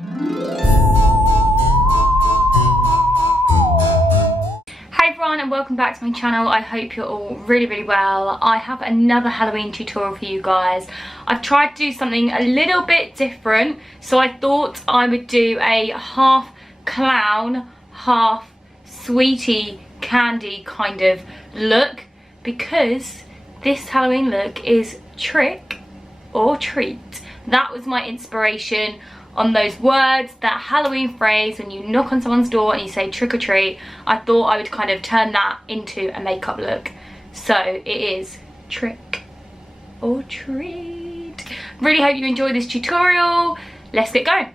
Hi everyone and welcome back to my channel. I hope you're all really well. I have another Halloween tutorial for you guys. I've tried to do something a little bit different, so I thought I would do a half clown, half sweetie candy kind of look, because this Halloween look is trick or treat. That was my inspiration on those words, that Halloween phrase when you knock on someone's door and you say trick or treat. I thought I would kind of turn that into a makeup look. So it is trick or treat. Really hope you enjoy this tutorial. Let's get going.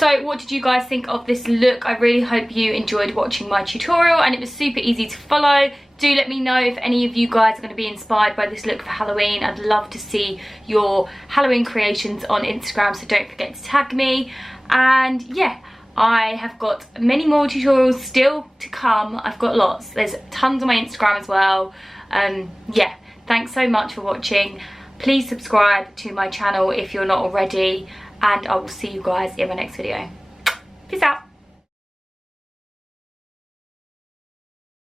So what did you guys think of this look? I really hope you enjoyed watching my tutorial, and it was super easy to follow. Do let me know if any of you guys are going to be inspired by this look for Halloween. I'd love to see your Halloween creations on Instagram, so don't forget to tag me. And yeah, I have got many more tutorials still to come. I've got lots. There's tons on my Instagram as well. Yeah, thanks so much for watching. Please subscribe to my channel if you're not already, and I will see you guys in my next video. Peace out.